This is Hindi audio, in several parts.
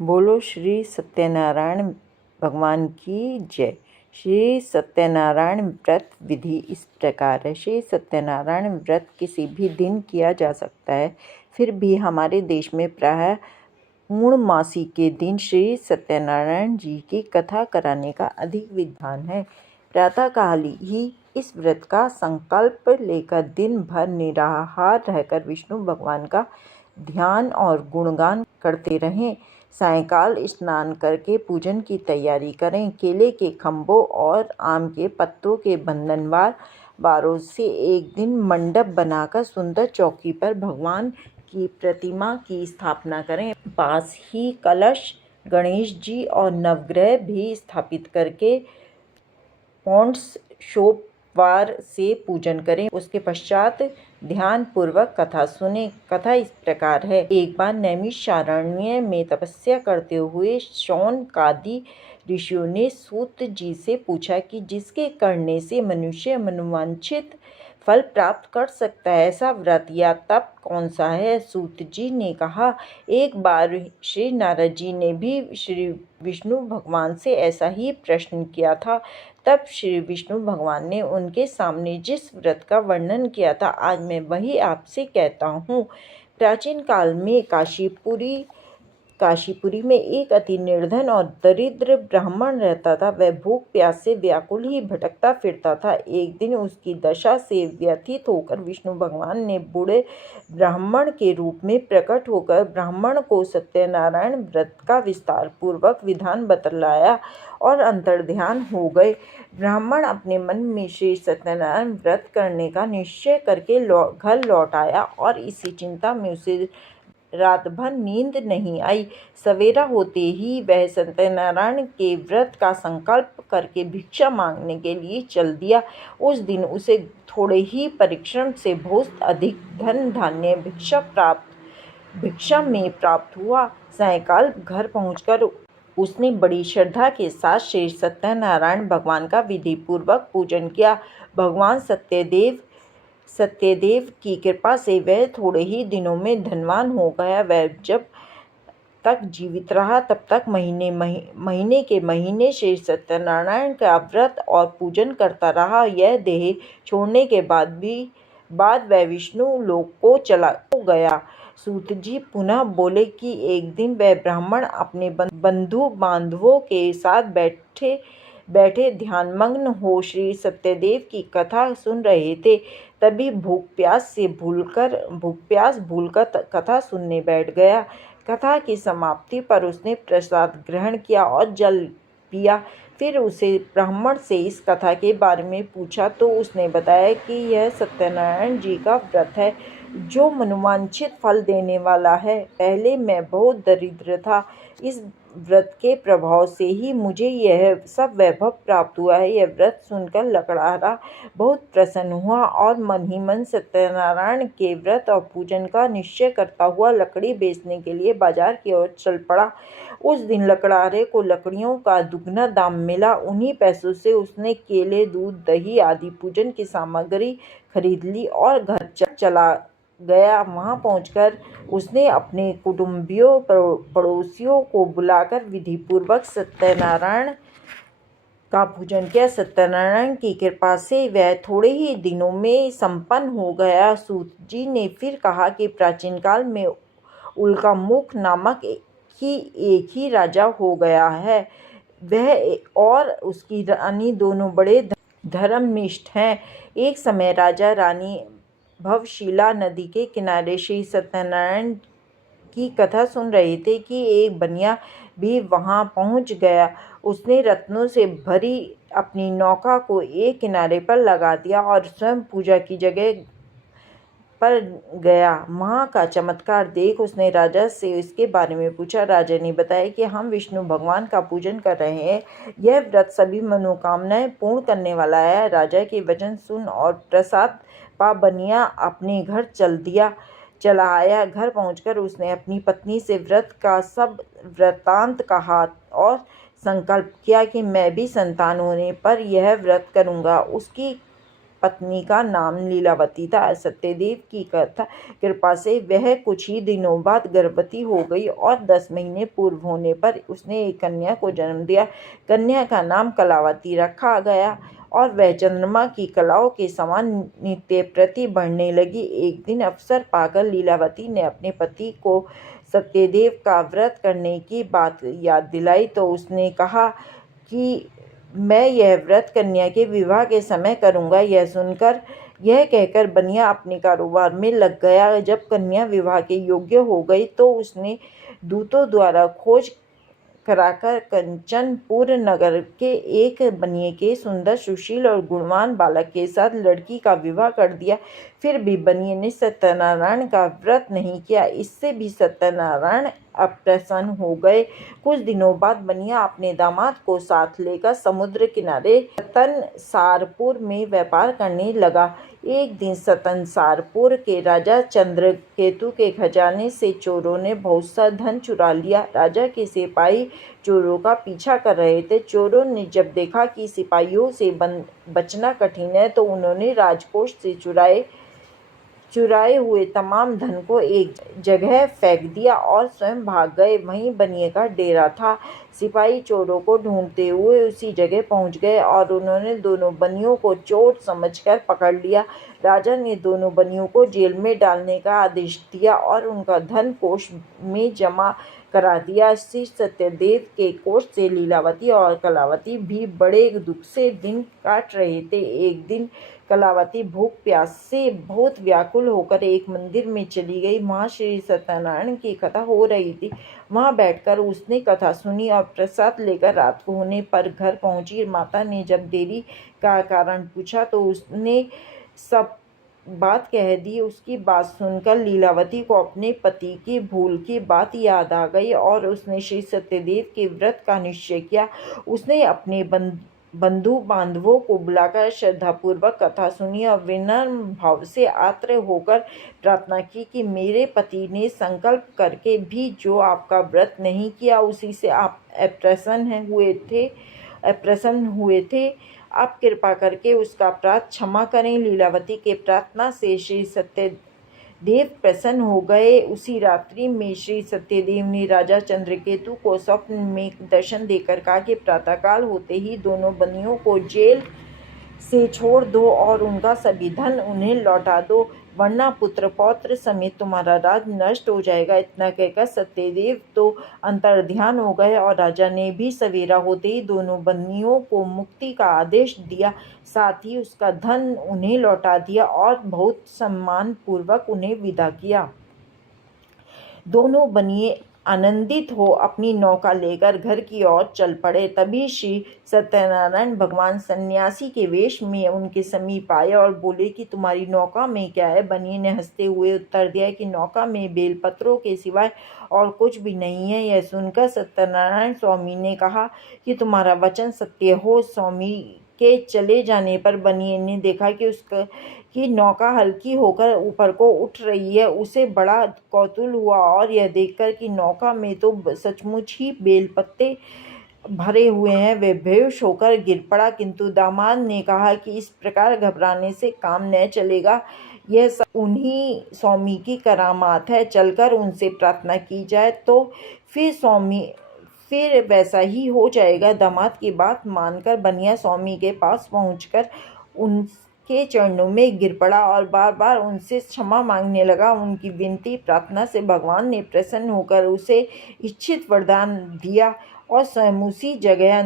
बोलो श्री सत्यनारायण भगवान की जय। श्री सत्यनारायण व्रत विधि इस प्रकार है। श्री सत्यनारायण व्रत किसी भी दिन किया जा सकता है, फिर भी हमारे देश में प्रायः पूर्णमासी के दिन श्री सत्यनारायण जी की कथा कराने का अधिक विधान है। प्रातःकाल ही इस व्रत का संकल्प लेकर दिन भर निराहार रहकर विष्णु भगवान का ध्यान और गुणगान करते रहें। सायंकाल स्नान करके पूजन की तैयारी करें। केले के खंभों और आम के पत्तों के बंधनवार बारों से एक दिन मंडप बनाकर सुंदर चौकी पर भगवान की प्रतिमा की स्थापना करें। पास ही कलश, गणेश जी और नवग्रह भी स्थापित करके पौंड्स शोपवार से पूजन करें। उसके पश्चात ध्यान पूर्वक कथा सुने। कथा इस प्रकार है। एक बार नैमिषारण्य में तपस्या करते हुए शौनकादि ऋषियों ने सूत जी से पूछा कि जिसके करने से मनुष्य मनोवांछित फल प्राप्त कर सकता है, ऐसा व्रत या तप कौन सा है। सूत जी ने कहा, एक बार श्री नारद जी ने भी श्री विष्णु भगवान से ऐसा ही प्रश्न किया था। तब श्री विष्णु भगवान ने उनके सामने जिस व्रत का वर्णन किया था, आज मैं वही आपसे कहता हूँ। प्राचीन काल में काशीपुरी में एक अति निर्धन और दरिद्र ब्राह्मण रहता था। वह भूख प्यास से व्याकुल ही भटकता फिरता था। एक दिन उसकी दशा से व्यथित होकर विष्णु भगवान ने बूढ़े ब्राह्मण के रूप में प्रकट होकर ब्राह्मण को सत्यनारायण व्रत का विस्तार पूर्वक विधान बतलाया और अंतर्ध्यान हो गए। ब्राह्मण अपने मन में श्री सत्यनारायण व्रत करने का निश्चय करके घर लौट आया और इसी चिंता में उसे रात भर नींद नहीं आई। सवेरा होते ही वह सत्यनारायण के व्रत का संकल्प करके भिक्षा मांगने के लिए चल दिया। उस दिन उसे थोड़े ही परिश्रम से बहुत अधिक धन धान्य भिक्षा में प्राप्त हुआ। सायंकाल घर पहुंचकर उसने बड़ी श्रद्धा के साथ श्री सत्यनारायण भगवान का विधि पूर्वक पूजन किया। भगवान सत्यदेव की कृपा से वह थोड़े ही दिनों में धनवान हो गया। वह जब तक जीवित रहा तब तक महीने के महीने श्री सत्यनारायण का व्रत और पूजन करता रहा। यह देह छोड़ने के बाद वह विष्णु लोक को चला गया। सूत जी पुनः बोले कि एक दिन वह ब्राह्मण अपने बंधु बांधवों के साथ बैठे ध्यानमग्न हो श्री सत्यदेव की कथा सुन रहे थे। तभी भूख प्यास भूलकर कथा सुनने बैठ गया। कथा की समाप्ति पर उसने प्रसाद ग्रहण किया और जल पिया। फिर उसे ब्राह्मण से इस कथा के बारे में पूछा तो उसने बताया कि यह सत्यनारायण जी का व्रत है जो मनोवांछित फल देने वाला है। पहले मैं बहुत दरिद्र था। इस व्रत के प्रभाव से ही मुझे यह सब वैभव प्राप्त हुआ है। यह व्रत सुनकर लकड़हारा बहुत प्रसन्न हुआ और मन ही मन सत्यनारायण के व्रत और पूजन का निश्चय करता हुआ लकड़ी बेचने के लिए बाजार की ओर चल पड़ा। उस दिन लकड़हारे को लकड़ियों का दुगना दाम मिला। उन्हीं पैसों से उसने केले, दूध, दही आदि पूजन की सामग्री खरीद ली और घर चला गया। वहां पहुंचकर उसने अपने कुटुंबियों पड़ोसियों को बुलाकर विधि पूर्वक सत्यनारायण का पूजन किया। सत्यनारायण की कृपा से वह थोड़े ही दिनों में संपन्न हो गया। सूत जी ने फिर कहा कि प्राचीन काल में उल्कामुख नामक एक ही राजा हो गया है। वह और उसकी रानी दोनों बड़े धर्मनिष्ठ हैं। एक समय राजा रानी भवशीला नदी के किनारे श्री सत्यनारायण की कथा सुन रहे थे कि एक बनिया भी वहां पहुंच गया। उसने रत्नों से भरी अपनी नौका को एक किनारे पर लगा दिया और स्वयं पूजा की जगह पर गया। वहां का चमत्कार देख उसने राजा से इसके बारे में पूछा। राजा ने बताया कि हम विष्णु भगवान का पूजन कर रहे हैं। यह व्रत सभी मनोकामनाएं पूर्ण करने वाला है। राजा के वचन सुन और प्रसाद पा बनिया अपने घर चला आया। घर पहुंचकर उसने अपनी पत्नी से व्रत का सब वृत्तांत कहा और संकल्प किया कि मैं भी संतान होने पर यह व्रत करूंगा। उसकी पत्नी का नाम लीलावती था। सत्यदेव की कृपा से वह कुछ ही दिनों बाद गर्भवती हो गई और 10 महीने पूर्ण होने पर उसने एक कन्या को जन्म दिया। कन्या का नाम कलावती रखा गया और वह चंद्रमा की कलाओं के समान नित्य प्रति बढ़ने लगी। एक दिन अवसर पाकर लीलावती ने अपने पति को सत्यदेव का व्रत करने की बात याद दिलाई तो उसने कहा कि मैं यह व्रत कन्या के विवाह के समय करूँगा। यह कहकर बनिया अपने कारोबार में लग गया। जब कन्या विवाह के योग्य हो गई तो उसने दूतों द्वारा खोज कराकर कंचनपुर नगर के एक बनिए के सुंदर, सुशील और गुणवान बालक के साथ लड़की का विवाह कर दिया। फिर भी बनिए ने सत्यनारायण का व्रत नहीं किया। इससे भी सत्यनारायण अप्रसन्न हो गए। कुछ दिनों बाद बनिया अपने दामाद को साथ लेकर समुद्र किनारे सतनसारपुर में व्यापार करने लगा। एक दिन सतनसारपुर के राजा चंद्रकेतु के खजाने से चोरों ने बहुत सा धन चुरा लिया। राजा के सिपाही चोरों का पीछा कर रहे थे। चोरों ने जब देखा कि सिपाहियों से बचना कठिन है तो उन्होंने राजकोष से चुराए हुए तमाम धन को एक जगह फेंक दिया और स्वयं भाग गए। वहीं बनिए का डेरा था। सिपाही चोरों को ढूंढते हुए उसी जगह पहुंच गए और उन्होंने दोनों बनियों को चोर समझकर पकड़ लिया। राजा ने दोनों बनियों को जेल में डालने का आदेश दिया और उनका धन कोष में जमा करा दिया। श्री सत्यदेव के कोष से लीलावती और कलावती भी बड़े दुख से दिन काट रहे थे। एक दिन कलावती भूख प्यास से बहुत व्याकुल होकर एक मंदिर में चली गई। वहाँ श्री सत्यनारायण की कथा हो रही थी। वहाँ बैठकर उसने कथा सुनी और प्रसाद लेकर रात को होने पर घर पहुँची। माता ने जब देरी का कारण पूछा तो उसने सब बात कह दी। उसकी बात सुनकर लीलावती को अपने पति की भूल की बात याद आ गई और उसने श्री सत्यदेव के व्रत का निश्चय किया। उसने अपने बंधु बांधवों को बुलाकर श्रद्धापूर्वक कथा सुनी और विनम्र भाव से आर्द्र होकर प्रार्थना की कि मेरे पति ने संकल्प करके भी जो आपका व्रत नहीं किया उसी से आप अप्रसन्न हुए थे। आप कृपा करके उसका अपराध क्षमा करें। लीलावती के प्रार्थना से श्री सत्यदेव प्रसन्न हो गए। उसी रात्रि में श्री सत्यदेव ने राजा चंद्रकेतु को स्वप्न में दर्शन देकर कहा कि प्रातःकाल होते ही दोनों बनियों को जेल से छोड़ दो और उनका सभी धन उन्हें लौटा दो, वरना पुत्र पौत्र समेत तुम्हारा राज नष्ट हो जाएगा। इतना कहकर सत्यदेव तो अंतर्ध्यान हो गए और राजा ने भी सवेरा होते ही दोनों बंदियों को मुक्ति का आदेश दिया, साथ ही उसका धन उन्हें लौटा दिया और बहुत सम्मान पूर्वक उन्हें विदा किया। दोनों बनिए आनंदित हो अपनी नौका लेकर घर की ओर चल पड़े। तभी श्री सत्यनारायण भगवान सन्यासी के वेश में उनके समीप आए और बोले कि तुम्हारी नौका में क्या है। बनिए ने हंसते हुए उत्तर दिया कि नौका में बेलपत्रों के सिवाय और कुछ भी नहीं है। यह सुनकर सत्यनारायण स्वामी ने कहा कि तुम्हारा वचन सत्य हो। स्वामी के चले जाने पर बनिए ने देखा कि नौका हल्की होकर ऊपर को उठ रही है। उसे बड़ा कौतूहल हुआ और यह देखकर कि नौका में तो सचमुच ही बेलपत्ते भरे हुए हैं, वे बेहोश होकर गिर पड़ा। किंतु दामाद ने कहा कि इस प्रकार घबराने से काम न चलेगा, यह सब उन्हीं स्वामी की करामात है, चलकर उनसे प्रार्थना की जाए तो फिर वैसा ही हो जाएगा। दामाद की बात मानकर बनिया स्वामी के पास पहुंचकर उनके चरणों में गिर पड़ा और बार बार उनसे क्षमा मांगने लगा। उनकी विनती प्रार्थना से भगवान ने प्रसन्न होकर उसे इच्छित वरदान दिया और स्वयं उसी जगह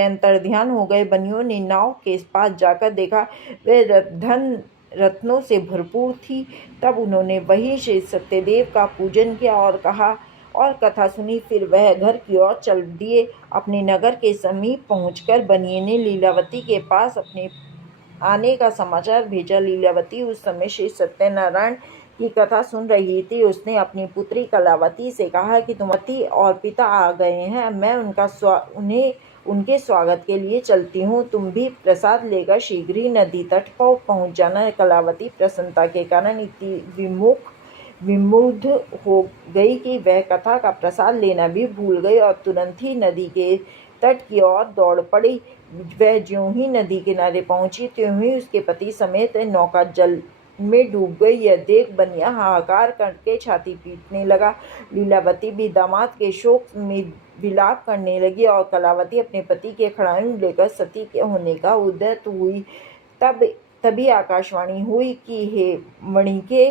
अंतर्ध्यान हो गए। बनियों ने नाव के पास जाकर देखा वह धन रत्नों से भरपूर थी। तब उन्होंने वहीं श्री सत्यदेव का पूजन किया और कथा सुनी। फिर वह घर की ओर चल दिए। अपने नगर के समीप पहुंचकर बनिए ने लीलावती के पास अपने आने का समाचार भेजा। लीलावती उस समय श्री सत्यनारायण की कथा सुन रही थी। उसने अपनी पुत्री कलावती से कहा कि तुम्हारे और पिता आ गए हैं, मैं उनके स्वागत के लिए चलती हूँ। तुम भी प्रसाद लेकर शीघ्र ही नदी तट पर पहुँच जाना। कलावती प्रसन्नता के कारण इतनी विमुग्ध हो गई कि वह कथा का प्रसाद लेना भी भूल गई और तुरंत ही नदी के तट की ओर दौड़ पड़ी। वह ज्यों ही नदी किनारे पहुंची त्यों ही उसके पति समेत नौका जल में डूब गई। यह देख बनिया हाहाकार करके छाती पीटने लगा। लीलावती भी दामाद के शोक में विलाप करने लगी और कलावती अपने पति के खड़ाई लेकर सती के होने का उद्यत हुई। तभी आकाशवाणी हुई कि हे मणिके,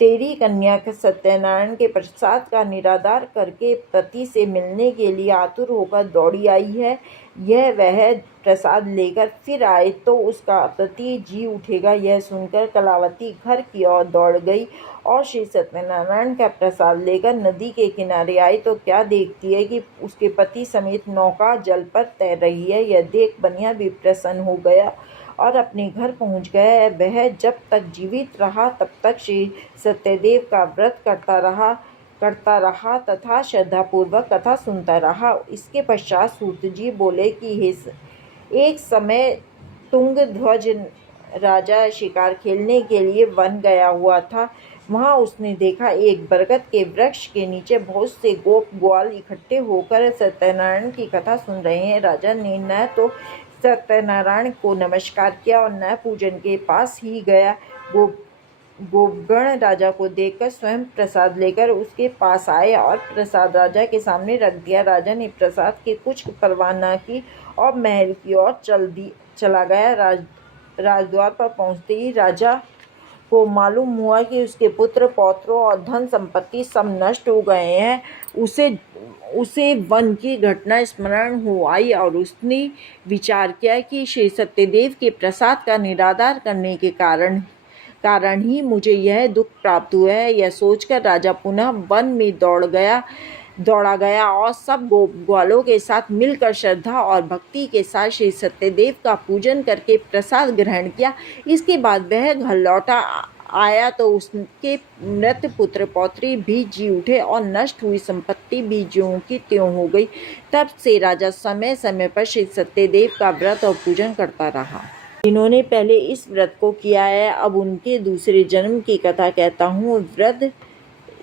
तेरी कन्या सत्यनारायण के प्रसाद का निरादर करके पति से मिलने के लिए आतुर होकर दौड़ी आई है। यह वह प्रसाद लेकर फिर आए तो उसका पति जी उठेगा। यह सुनकर कलावती घर की ओर दौड़ गई और श्री सत्यनारायण का प्रसाद लेकर नदी के किनारे आई तो क्या देखती है कि उसके पति समेत नौका जल पर तैर रही है। यह देख बनिया भी प्रसन्न हो गया और अपने घर पहुंच गया। वह जब तक जीवित रहा तब तक श्री सत्यदेव का व्रत करता रहा तथा श्रद्धापूर्वक कथा सुनता रहा। इसके पश्चात सूत जी बोले कि एक समय तुंगध्वज राजा शिकार खेलने के लिए वन गया हुआ था। वहां उसने देखा एक बरगद के वृक्ष के नीचे बहुत से गोप ग्वाल इकट्ठे होकर सत्यनारायण की कथा सुन रहे हैं। राजा ने न तो सत्यनारायण को नमस्कार किया और न पूजन के पास ही गया। गोपगण राजा को देखकर स्वयं प्रसाद लेकर उसके पास आए और प्रसाद राजा के सामने रख दिया। राजा ने प्रसाद की कुछ परवाह न की और महल की ओर चला गया। राजद्वार पर पहुंचते ही राजा को मालूम हुआ कि उसके पुत्र पौत्रों और धन संपत्ति सब नष्ट हो गए हैं। उसे वन की घटना स्मरण हो आई और उसने विचार किया कि श्री सत्यदेव के प्रसाद का निरादर करने के कारण ही मुझे यह दुख प्राप्त हुआ है। यह सोचकर राजा पुनः वन में दौड़ा गया और सब ग्वालों के साथ मिलकर श्रद्धा और भक्ति के साथ श्री सत्यदेव का पूजन करके प्रसाद ग्रहण किया। इसके बाद वह घर लौटा आया तो उसके मृत पुत्र पौत्री भी जी उठे और नष्ट हुई संपत्ति भी ज्यों की त्यों हो गई। तब से राजा समय समय पर श्री सत्यदेव का व्रत और पूजन करता रहा। जिन्होंने पहले इस व्रत को किया है अब उनके दूसरे जन्म की कथा कहता हूँ। वृद्ध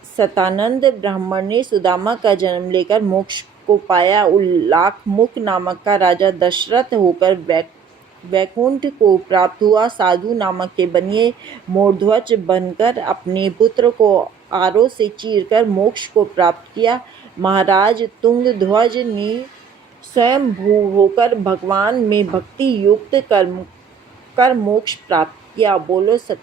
सतानंद ब्राह्मण ने सुदामा का जन्म लेकर मोक्ष को पाया। उल्लाखमुख नामक का राजा दशरथ होकर वैकुंठ को प्राप्त हुआ। साधु नामक के बनिए मोरध्वज बनकर अपने पुत्र को आरों से चीरकर मोक्ष को प्राप्त किया। महाराज तुंगध्वज ने स्वयं भू होकर भगवान में भक्ति युक्त कर मोक्ष प्राप्त किया। बोलो सत्य।